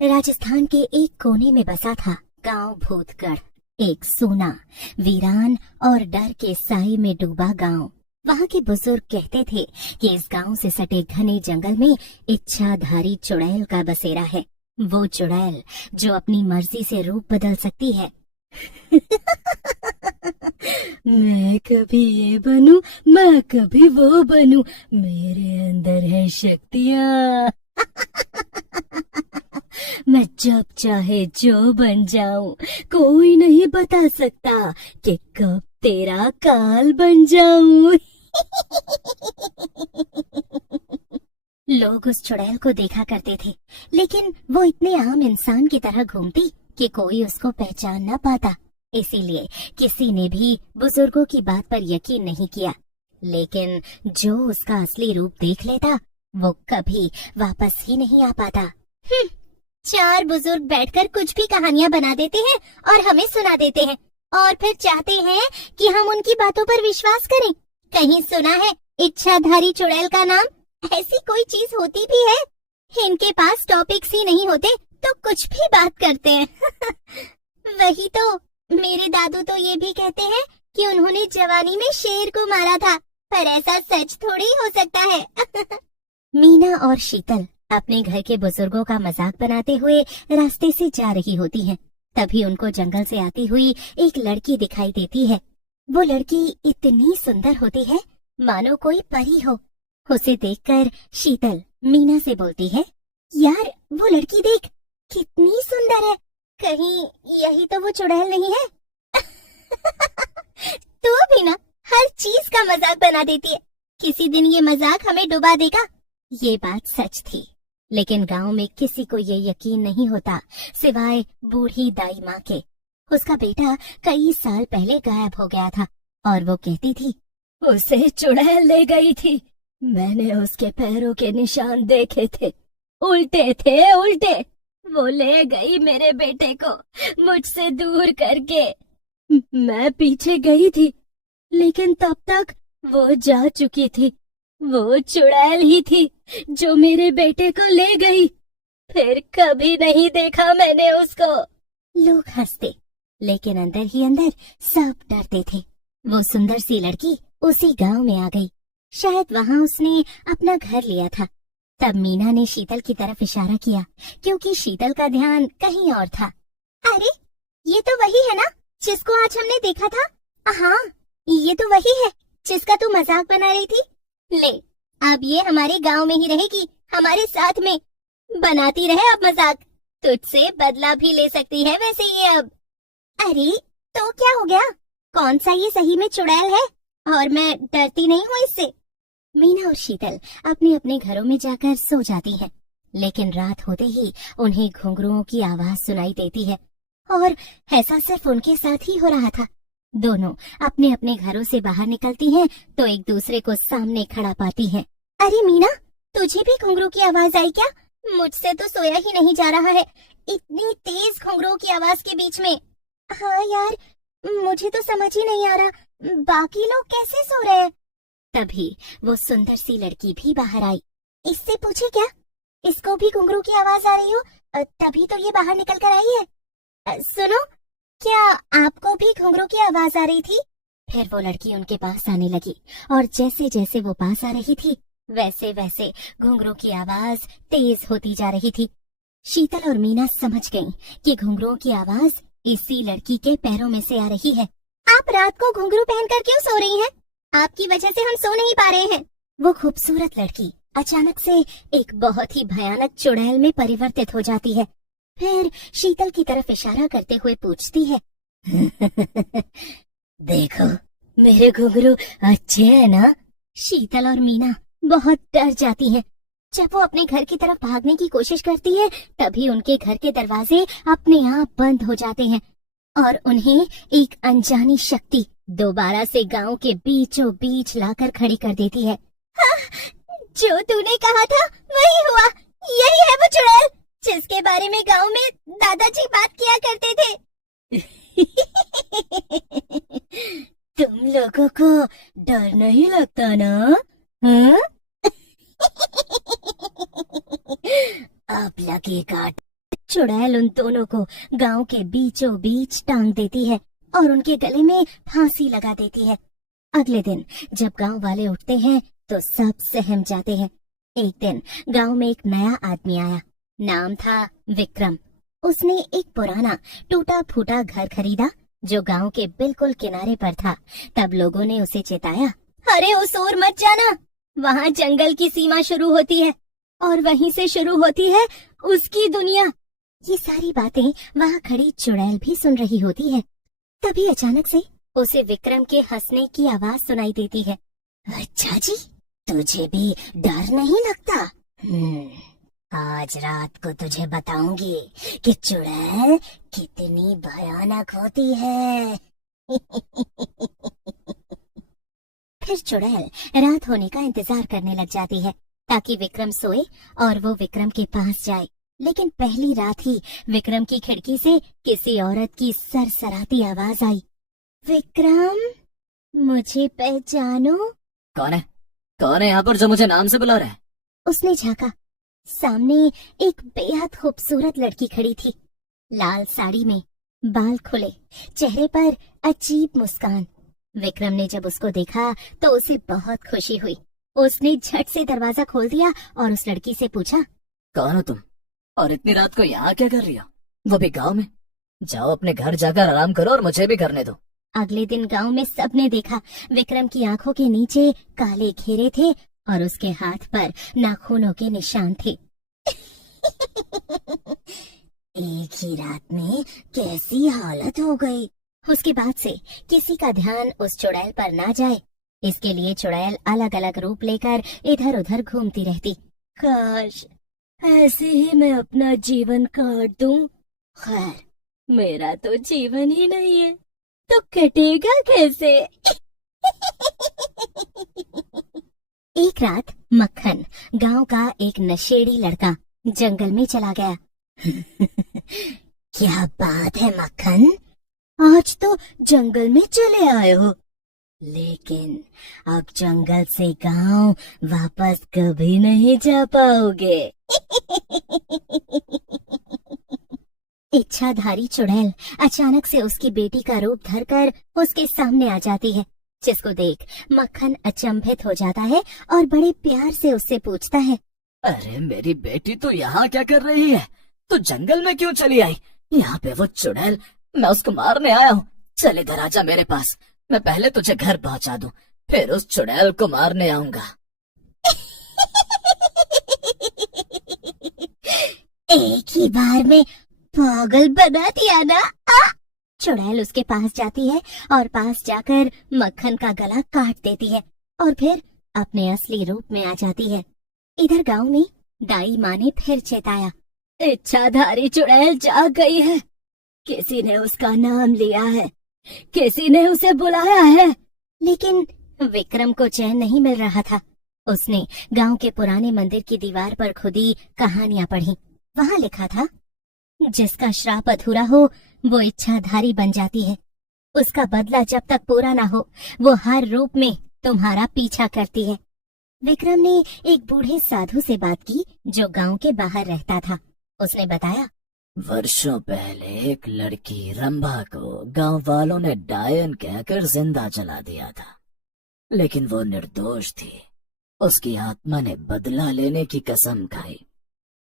राजस्थान के एक कोने में बसा था गांव भूतगढ़। एक सूना, वीरान और डर के साए में डूबा गांव। वहां के बुजुर्ग कहते थे कि इस गांव से सटे घने जंगल में इच्छाधारी चुड़ैल का बसेरा है। वो चुड़ैल जो अपनी मर्जी से रूप बदल सकती है। मैं कभी ये बनूं, मैं कभी वो बनूं, मेरे अंदर है शक्तियाँ। मैं जब चाहे जो बन जाऊं, कोई नहीं बता सकता कि कब तेरा काल बन जाऊं। लोग उस चुड़ैल को देखा करते थे, लेकिन वो इतने आम इंसान की तरह घूमती कि कोई उसको पहचान न पाता। इसीलिए किसी ने भी बुजुर्गों की बात पर यकीन नहीं किया। लेकिन जो उसका असली रूप देख लेता, वो कभी वापस ही नहीं आ पाता। चार बुजुर्ग बैठकर कुछ भी कहानियां बना देते हैं और हमें सुना देते हैं, और फिर चाहते हैं कि हम उनकी बातों पर विश्वास करें। कहीं सुना है इच्छाधारी चुड़ैल का नाम? ऐसी कोई चीज होती भी है? इनके पास टॉपिक्स ही नहीं होते तो कुछ भी बात करते हैं। वही तो, मेरे दादू तो ये भी कहते हैं कि उन्होंने जवानी में शेर को मारा था, पर ऐसा सच थोड़ी हो सकता है। मीना और शीतल अपने घर के बुजुर्गों का मजाक बनाते हुए रास्ते से जा रही होती हैं। तभी उनको जंगल से आती हुई एक लड़की दिखाई देती है। वो लड़की इतनी सुंदर होती है मानो कोई परी हो। उसे देखकर शीतल मीना से बोलती है, यार वो लड़की देख, कितनी सुंदर है, कहीं यही तो वो चुड़ैल नहीं है? तू भी ना हर चीज का मजाक बना देती है, किसी दिन ये मजाक हमें डुबा देगा। ये बात सच थी, लेकिन गांव में किसी को ये यकीन नहीं होता सिवाय बूढ़ी दाई माँ के। उसका बेटा कई साल पहले गायब हो गया था और वो कहती थी, उसे चुड़ैल ले गई थी। मैंने उसके पैरों के निशान देखे थे, उल्टे थे उल्टे। वो ले गई मेरे बेटे को मुझसे दूर करके। मैं पीछे गई थी, लेकिन तब तक वो जा चुकी थी। वो चुड़ैल ही थी जो मेरे बेटे को ले गई। फिर कभी नहीं देखा मैंने उसको। लोग हंसते, लेकिन अंदर ही अंदर सब डरते थे। वो सुंदर सी लड़की उसी गांव में आ गई। शायद वहां उसने अपना घर लिया था। तब मीना ने शीतल की तरफ इशारा किया, क्योंकि शीतल का ध्यान कहीं और था। अरे, ये तो वही है ना जिसको आज हमने देखा था? हाँ, ये तो वही है जिसका तू मजाक बना रही थी। ले, अब ये हमारे गांव में ही रहेगी, हमारे साथ में। बनाती रहे अब मजाक, तुझसे बदला भी ले सकती है वैसे ये अब। अरे तो क्या हो गया, कौन सा ये सही में चुड़ैल है, और मैं डरती नहीं हूँ इससे। मीना और शीतल अपने अपने घरों में जाकर सो जाती हैं, लेकिन रात होते ही उन्हें घुंघरुओं की आवाज सुनाई देती है, और ऐसा सिर्फ उनके साथ ही हो रहा था। दोनों अपने अपने घरों से बाहर निकलती हैं तो एक दूसरे को सामने खड़ा पाती हैं। अरे मीना, तुझे भी घुंघरू की आवाज आई क्या? मुझसे तो सोया ही नहीं जा रहा है, इतनी तेज घुंघरू की आवाज के बीच में। हाँ यार, मुझे तो समझ ही नहीं आ रहा बाकी लोग कैसे सो रहे हैं। तभी वो सुंदर सी लड़की भी बाहर आई। इससे पूछे क्या, इसको भी घुंघरू की आवाज आ रही हो? तभी तो ये बाहर निकल कर आई है। सुनो, क्या आपको भी घुंघरू की आवाज आ रही थी? फिर वो लड़की उनके पास आने लगी, और जैसे जैसे वो पास आ रही थी वैसे वैसे घुंघरू की आवाज तेज होती जा रही थी। शीतल और मीना समझ गईं कि घुंघरू की आवाज इसी लड़की के पैरों में से आ रही है। आप रात को घुंघरू पहनकर क्यों सो रही हैं? आपकी वजह से हम सो नहीं पा रहे हैं। वो खूबसूरत लड़की अचानक से एक बहुत ही भयानक चुड़ैल में परिवर्तित हो जाती है। फिर शीतल की तरफ इशारा करते हुए पूछती है, देखो मेरे घुंघरू अच्छे हैं ना? शीतल और मीना बहुत डर जाती हैं। जब वो अपने घर की तरफ भागने की कोशिश करती है, तभी उनके घर के दरवाजे अपने आप बंद हो जाते हैं, और उन्हें एक अनजानी शक्ति दोबारा से गांव के बीचों बीच लाकर खड़ी कर देती है। हाँ, जो तूने कहा था वही हुआ, यही है वो चुड़ैल जिसके बारे में गांव में दादाजी बात किया करते थे। तुम लोगों को डर नहीं लगता ना? हाँ? अब लगेगा चुड़ैल उन दोनों को गांव के बीचों बीच टांग देती है और उनके गले में फांसी लगा देती है। अगले दिन जब गांव वाले उठते हैं तो सब सहम जाते हैं। एक दिन गांव में एक नया आदमी आया। नाम था विक्रम। उसने एक पुराना टूटा फूटा घर खरीदा जो गांव के बिल्कुल किनारे पर था। तब लोगों ने उसे चेताया, अरे उस ओर मत जाना, वहाँ जंगल की सीमा शुरू होती है और वहीं से शुरू होती है उसकी दुनिया। ये सारी बातें वहाँ खड़ी चुड़ैल भी सुन रही होती है। तभी अचानक से उसे विक्रम के हंसने की आवाज सुनाई देती है। अच्छा जी, तुझे भी डर नहीं लगता? आज रात को तुझे बताऊंगी कि चुड़ैल कितनी भयानक होती है। फिर चुड़ैल रात होने का इंतजार करने लग जाती है ताकि विक्रम सोए और वो विक्रम के पास जाए। लेकिन पहली रात ही विक्रम की खिड़की से किसी औरत की सरसराती आवाज आई, विक्रम, मुझे पहचानो? कौन है? कौन है यहाँ पर जो मुझे नाम से बुला रहा है? उसने झांका। सामने एक बेहद खूबसूरत लड़की खड़ी थी, लाल साड़ी में, बाल खुले, चेहरे पर अजीब मुस्कान। विक्रम ने जब उसको देखा तो उसे बहुत खुशी हुई। उसने झट से दरवाजा खोल दिया और उस लड़की से पूछा, कौन हो तुम और इतनी रात को यहाँ क्या कर रही हो, वो भी गांव में? जाओ अपने घर जाकर आराम करो और मुझे भी करने दो। अगले दिन गांव में सबने देखा विक्रम की आंखों के नीचे काले घेरे थे और उसके हाथ पर नाखूनों के निशान थे। एक ही रात में कैसी हालत हो गई। उसके बाद से किसी का ध्यान उस चुड़ैल पर ना जाए, इसके लिए चुड़ैल अलग अलग रूप लेकर इधर उधर घूमती रहती। काश ऐसे ही मैं अपना जीवन काट दूं। खैर, मेरा तो जीवन ही नहीं है तो कटेगा कैसे? एक रात मक्खन, गांव का एक नशेड़ी लड़का, जंगल में चला गया। क्या बात है मक्खन, आज तो जंगल में चले आए हो, लेकिन अब जंगल से गांव वापस कभी नहीं जा पाओगे। इच्छाधारी चुड़ैल अचानक से उसकी बेटी का रूप धरकर उसके सामने आ जाती है, जिसको देख मक्खन अचंभित हो जाता है और बड़े प्यार से उससे पूछता है, अरे मेरी बेटी तो यहाँ क्या कर रही है? तो जंगल में क्यों चली आई? यहाँ पे वो चुड़ैल, मैं उसको मारने आया हूँ। चल इधर आजा मेरे पास, मैं पहले तुझे घर पहुँचा दूँ, फिर उस चुड़ैल को मारने आऊंगा। एक ही बार में पागल बना दिया ना? चुड़ैल उसके पास जाती है और पास जाकर मक्खन का गला काट देती है और फिर अपने असली रूप में आ जाती है। इधर गांव में दाई माँ ने फिर चेताया, इच्छाधारी चुड़ैल जाग गई है, किसी ने उसका नाम लिया है, किसी ने उसे बुलाया है। लेकिन विक्रम को चैन नहीं मिल रहा था। उसने गांव के पुराने मंदिर की दीवार पर खुदी कहानियां पढ़ी। वहां लिखा था, जिसका श्राप अधूरा हो वो इच्छाधारी बन जाती है, उसका बदला जब तक पूरा ना हो वो हर रूप में तुम्हारा पीछा करती है। विक्रम ने एक बूढ़े साधु से बात की जो गांव के बाहर रहता था। उसने बताया, वर्षों पहले एक लड़की रंभा को गांव वालों ने डायन कहकर जिंदा जला दिया था, लेकिन वो निर्दोष थी। उसकी आत्मा ने बदला लेने की कसम खाई।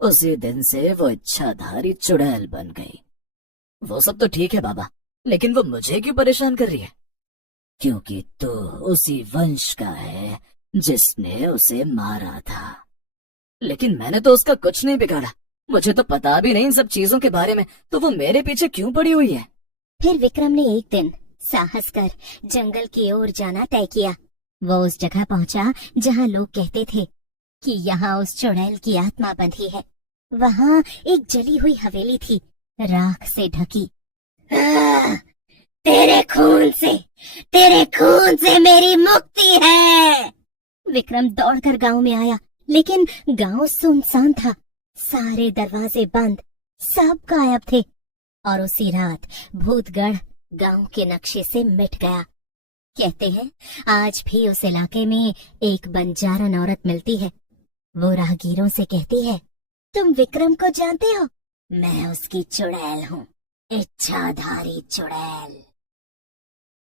उसी दिन से वो इच्छाधारी चुड़ैल बन गई। वो सब तो ठीक है बाबा, लेकिन वो मुझे क्यों परेशान कर रही है? क्योंकि तू उसी वंश का है जिसने उसे मारा था। लेकिन मैंने तो उसका कुछ नहीं बिगाड़ा, मुझे तो पता भी नहीं इन सब चीजों के बारे में, तो वो मेरे पीछे क्यों पड़ी हुई है? फिर विक्रम ने एक दिन साहस कर जंगल की ओर जाना तय किया। वो उस जगह पहुंचा जहां लोग कहते थे कि यहाँ उस चुड़ैल की आत्मा बंधी है। वहाँ एक जली हुई हवेली थी, राख से ढकी। तेरे खून से मेरी मुक्ति है। विक्रम दौड़कर गांव में आया, लेकिन गांव सुनसान था, सारे दरवाजे बंद, सब गायब थे। और उसी रात भूतगढ़ गांव के नक्शे से मिट गया। कहते हैं आज भी उस इलाके में एक बंजारन औरत मिलती है। वो राहगीरों से कहती है, तुम विक्रम को जानते हो? मैं उसकी चुड़ैल हूँ, इच्छाधारी चुड़ैल।